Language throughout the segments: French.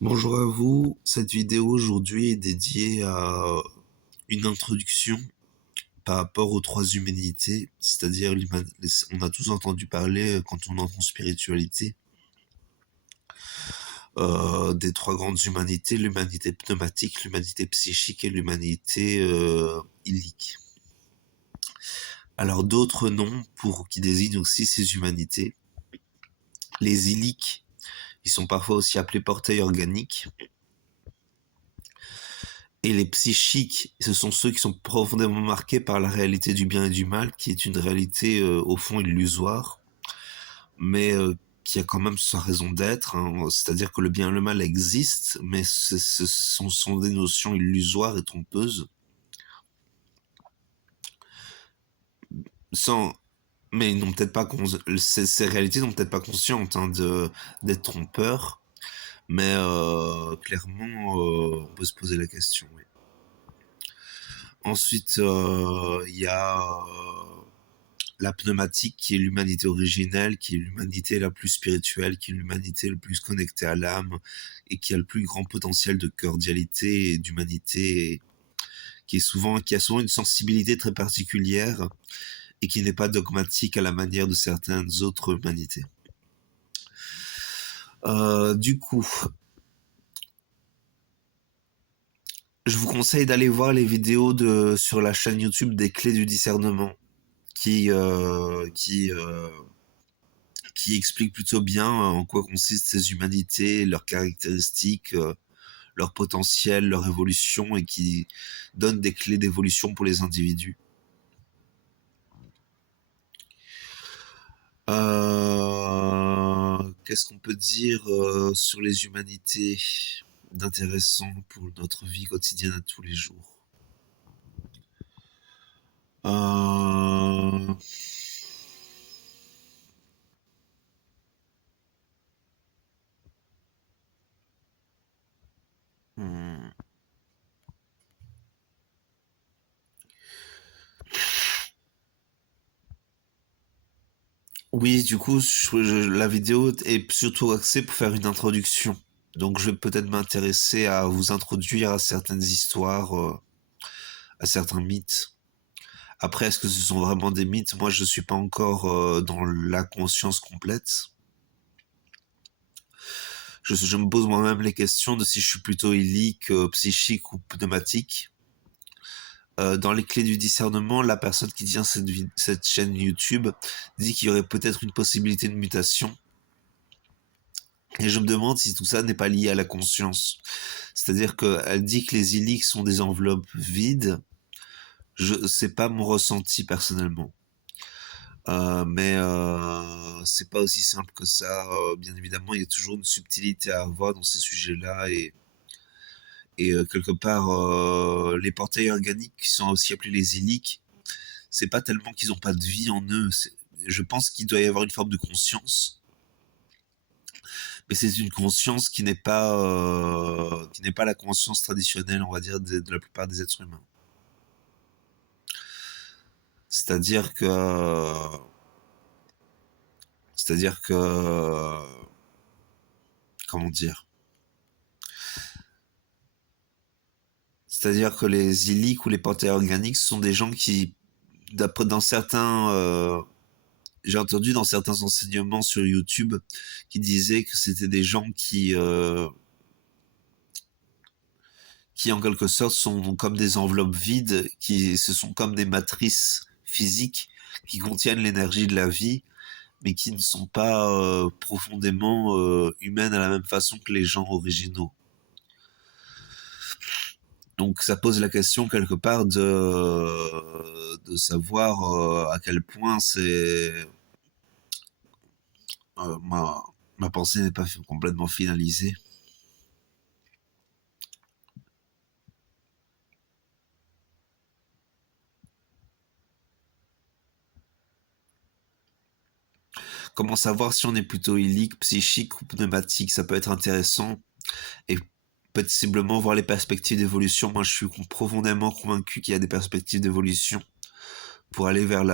Bonjour à vous, cette vidéo aujourd'hui est dédiée à une introduction par rapport aux trois humanités, c'est-à-dire on a tous entendu parler quand on entend spiritualité des trois grandes humanités, l'humanité pneumatique, l'humanité psychique et l'humanité illique. Alors d'autres noms pour qui désignent aussi ces humanités. Les illiques, ils sont parfois aussi appelés portails organiques. Et les psychiques, ce sont ceux qui sont profondément marqués par la réalité du bien et du mal, qui est une réalité au fond illusoire, mais qui a quand même sa raison d'être, hein. C'est-à-dire que le bien et le mal existent, mais ce sont des notions illusoires et trompeuses. Sans, mais ils n'ont peut-être pas ces réalités n'ont peut-être pas consciente d'être trompeurs, mais clairement, on peut se poser la question. Oui. Ensuite, il y a la pneumatique, qui est l'humanité originelle, qui est l'humanité la plus spirituelle, qui est l'humanité la plus connectée à l'âme, et qui a le plus grand potentiel de cordialité et d'humanité, qui a souvent une sensibilité très particulière, et qui n'est pas dogmatique à la manière de certaines autres humanités. Du coup, je vous conseille d'aller voir les vidéos sur la chaîne YouTube des clés du discernement, qui explique plutôt bien en quoi consistent ces humanités, leurs caractéristiques, leur potentiel, leur évolution, et qui donne des clés d'évolution pour les individus. Qu'est-ce qu'on peut dire sur les humanités d'intéressant pour notre vie quotidienne à tous les jours? euh... hmm. Oui, du coup, la vidéo est surtout axée pour faire une introduction. Donc je vais peut-être m'intéresser à vous introduire à certaines histoires, à certains mythes. Après, est-ce que ce sont vraiment des mythes? Moi, je suis pas encore dans la conscience complète. Je me pose moi-même les questions de si je suis plutôt illique, psychique ou pneumatique. Dans les clés du discernement, la personne qui tient cette chaîne YouTube dit qu'il y aurait peut-être une possibilité de mutation. Et je me demande si tout ça n'est pas lié à la conscience. C'est-à-dire qu'elle dit que les illiques sont des enveloppes vides. C'est pas mon ressenti personnellement. Mais c'est pas aussi simple que ça. Bien évidemment, il y a toujours une subtilité à avoir dans ces sujets-là, et quelque part, les portails organiques qui sont aussi appelés les illiques, c'est pas tellement qu'ils ont pas de vie en eux. Je pense qu'il doit y avoir une forme de conscience, mais c'est une conscience qui n'est pas la conscience traditionnelle, on va dire, de la plupart des êtres humains. C'est-à-dire que, c'est-à-dire que, comment dire? C'est-à-dire que les illiques ou les panthères organiques sont des gens qui, dans certains, j'ai entendu dans certains enseignements sur YouTube qui disaient que c'était des gens qui en quelque sorte sont comme des enveloppes vides, ce sont comme des matrices physiques qui contiennent l'énergie de la vie, mais qui ne sont pas profondément humaines à la même façon que les gens originaux. Donc ça pose la question quelque part de savoir à quel point ma pensée n'est pas complètement finalisée. Comment savoir si on est plutôt illique, psychique ou pneumatique? Ça peut être intéressant, et possiblement voir les perspectives d'évolution. Moi, je suis profondément convaincu qu'il y a des perspectives d'évolution pour aller vers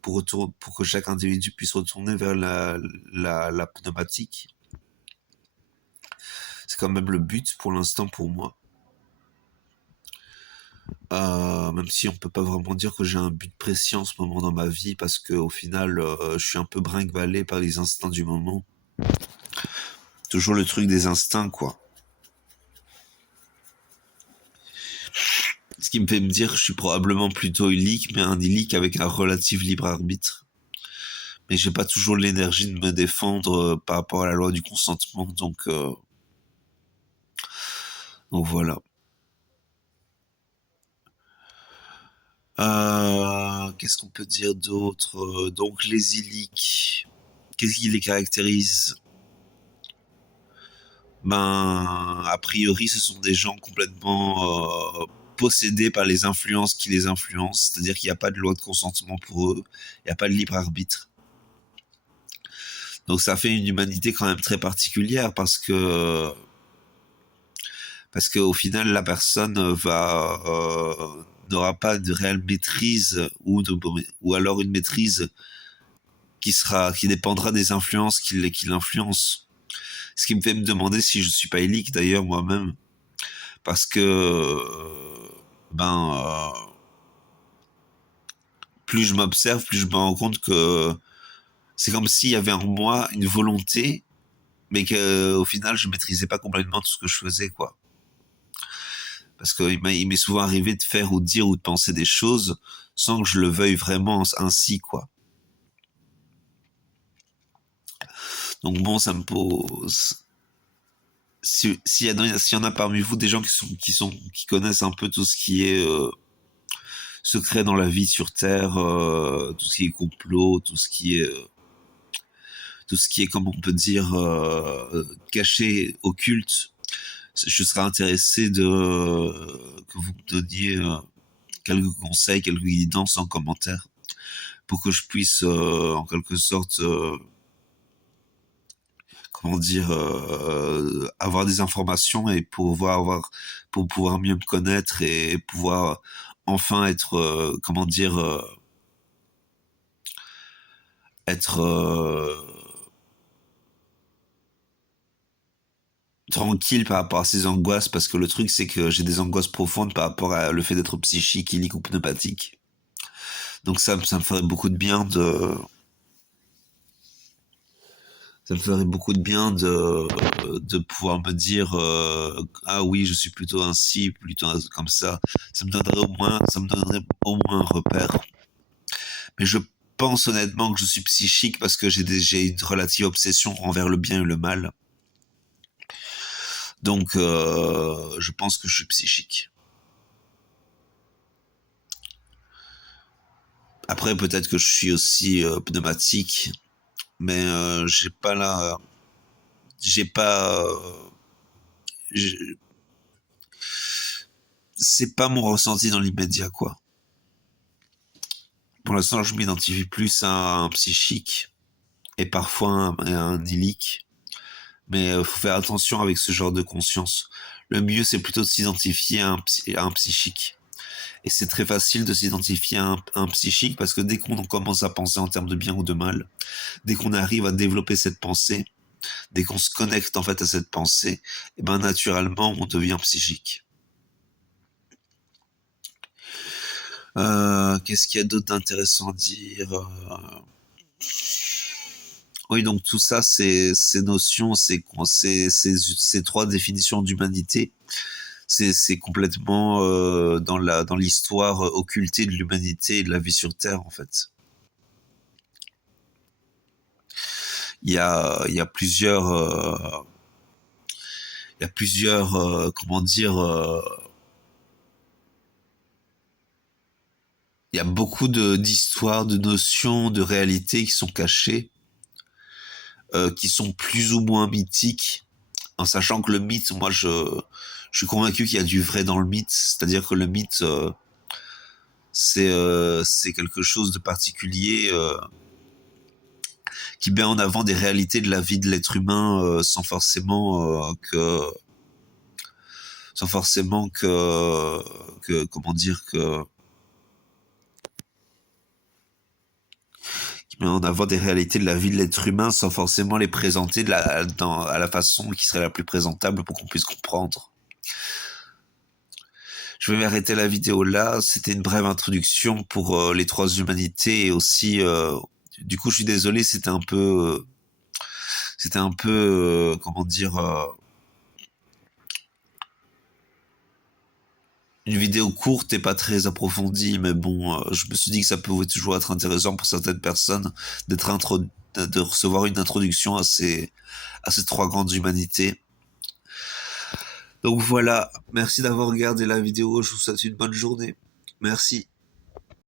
pour que chaque individu puisse retourner vers la pneumatique. C'est quand même le but pour l'instant pour moi. Même si on peut pas vraiment dire que j'ai un but précis en ce moment dans ma vie, parce que au final, je suis un peu brinque-ballé par les instincts du moment. Toujours le truc des instincts, quoi. Ce qui me fait me dire que je suis probablement plutôt illique, mais un illique avec un relatif libre arbitre. Mais j'ai pas toujours l'énergie de me défendre par rapport à la loi du consentement, donc voilà. Qu'est-ce qu'on peut dire d'autre? Donc les illiques, qu'est-ce qui les caractérise? Ben, a priori, ce sont des gens complètement possédés par les influences qui les influencent, c'est-à-dire qu'il n'y a pas de loi de consentement pour eux, il n'y a pas de libre arbitre. Donc ça fait une humanité quand même très particulière parce que au final la personne n'aura pas de réelle maîtrise ou alors une maîtrise qui dépendra des influences qui l'influencent. Ce qui me fait me demander si je suis pas illique d'ailleurs moi-même, parce que plus je m'observe, plus je me rends compte que c'est comme s'il y avait en moi une volonté, mais que au final je maîtrisais pas complètement tout ce que je faisais, quoi. Parce qu'il m'est souvent arrivé de faire ou de dire ou de penser des choses sans que je le veuille vraiment ainsi, quoi. Donc bon, ça me pose. S'il y en a parmi vous des gens qui connaissent un peu tout ce qui est secret dans la vie sur Terre, tout ce qui est complot, tout ce qui est, comme on peut dire, caché, occulte, je serais intéressé que vous me donniez quelques conseils, quelques guidances en commentaire pour que je puisse, en quelque sorte, comment dire, avoir des informations et pour pouvoir mieux me connaître et pouvoir enfin être, comment dire, être tranquille par rapport à ces angoisses, parce que le truc c'est que j'ai des angoisses profondes par rapport à le fait d'être psychique, illique ou pneumatique. Donc ça me ferait beaucoup de bien ça me ferait beaucoup de bien de pouvoir me dire ah oui, je suis plutôt ainsi, plutôt comme ça. Ça me donnerait au moins un repère. Mais je pense honnêtement que je suis psychique parce que j'ai une relative obsession envers le bien et le mal. Donc je pense que je suis psychique. Après peut-être que je suis aussi pneumatique, mais j'ai pas j'ai- c'est pas mon ressenti dans l'immédiat, quoi. Pour l'instant, je m'identifie plus à un psychique et parfois un illique. Mais faut faire attention avec ce genre de conscience. Le mieux, c'est plutôt de s'identifier à un psychique. Et c'est très facile de s'identifier à un psychique parce que dès qu'on commence à penser en termes de bien ou de mal, dès qu'on arrive à développer cette pensée, dès qu'on se connecte en fait à cette pensée, et ben naturellement, on devient psychique. Qu'est-ce qu'il y a d'autre d'intéressant à dire? Oui, donc tout ça, ces notions, ces trois définitions d'humanité, c'est complètement dans l'histoire occultée de l'humanité et de la vie sur Terre, en fait. Il y a plusieurs, comment dire, il y a beaucoup d'histoires, de notions, de réalités qui sont cachées, qui sont plus ou moins mythiques, en sachant que le mythe, je suis convaincu qu'il y a du vrai dans le mythe, c'est-à-dire que le mythe, c'est quelque chose de particulier qui met en avant des réalités de la vie de l'être humain sans forcément que comment dire qui met en avant des réalités de la vie de l'être humain sans forcément les présenter à la façon qui serait la plus présentable pour qu'on puisse comprendre. Je vais m'arrêter la vidéo là. C'était une brève introduction pour les trois humanités et aussi, du coup, je suis désolé, comment dire, une vidéo courte et pas très approfondie, mais bon, je me suis dit que ça pouvait toujours être intéressant pour certaines personnes de recevoir une introduction à ces trois grandes humanités. Donc voilà, merci d'avoir regardé la vidéo, je vous souhaite une bonne journée. Merci.